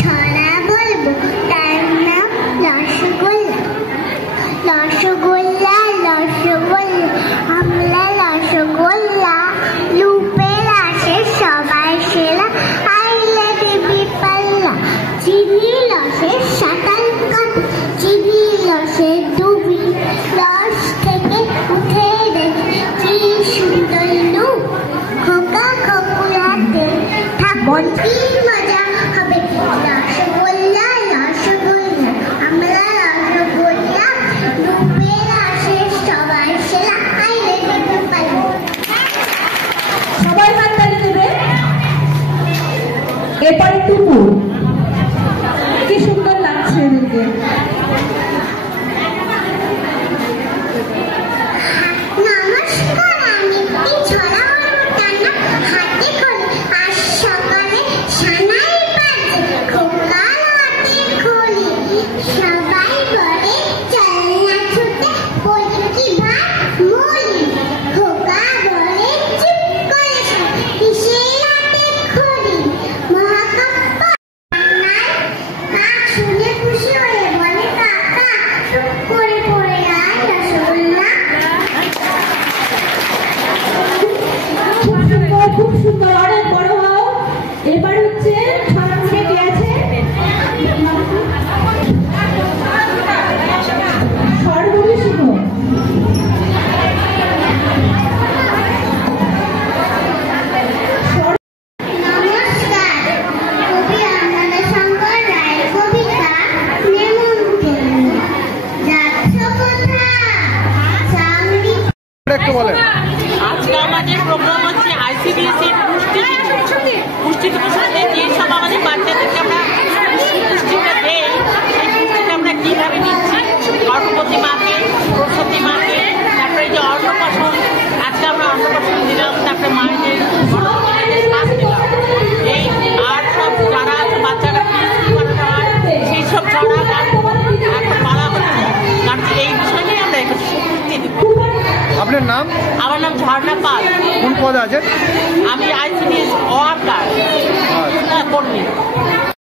ছড়া বলবো, তার নাম রসগোল্লা। রসগোল্লা রসগোল্লা আমলা রসগোল্লা, লুপের আসে সবাই সেরা, আইলে বিবি পাল্লা। চিনি রসের সাঁতার কাটে, চিনি রসের ডুবি, রস থেকে উঠে দেখে কি সুন্দর লুক। খোকা খোকুর হাতে থাকুন, কি মজা হবে। রসগোল্লা রসগোল্লা আমলা রসগোল্লা, লুপের আসে সবাই সেরা, আইলে বিবি পাল্লা। সবাই হাততালি দেবে। এরপরে টুকু, কি সুন্দর লাগছে এদেরকে। নমস্কার, আমি ছড়া বলবো, তার নাম হাতে খড়ি। আজ সকালে সানাই বাজে, খোকার হাতে খড়ি। সবাই বলে চল না ছুটে, বলি কি ভাত মুড়ি। খোকা বলে চুপ করে শোন, কিসের হাতে খড়ি। মহাকাব্য নাই, কাক শুনে খুশি হয়ে বলে কাকা, চুপ করে পড়ে আয় রসগোল্লা। খুব সুন্দর, অনেক বড় হও। এবার হচ্ছে ছড়া মধ্যে কি আছে, স্বরগুলি শুনো। নমস্কার, কবি আনন্দশঙ্কর রায়ের কবিতা নেমন্তন্ন। যাচ্ছ কোথায়? চাকরি একটু বলেন। আজকে আমাদের প্রোগ্রাম হচ্ছে আইসিডিএসের পুষ্টি সাথে যেসব আমাদের বাচ্চাদেরকে আমরা পুষ্টিটা দেই, সেই পুষ্টিটা আমরা কীভাবে নিচ্ছি। গর্ভবতী মাকে, প্রসূতি মাকে, তারপরে যে অন্নপ্রাশন, আজকে আমরা অন্নপ্রাশন দিলাম, তারপরে মায়েদের শ্বাস দিলাম। এই আর সব যারা বাচ্চারা পিএইচডি করানো হয় সেই সব ছড়া এখন বলা হচ্ছে, কারণ এই বিষয় নিয়ে আমরা একটু পুষ্টি দেবো। আপনার নাম? আমার নাম ঝর্ণা পাল। কোন পদে আছেন? আমি আইসিডিএস ওয়ার্কার, কর্মী।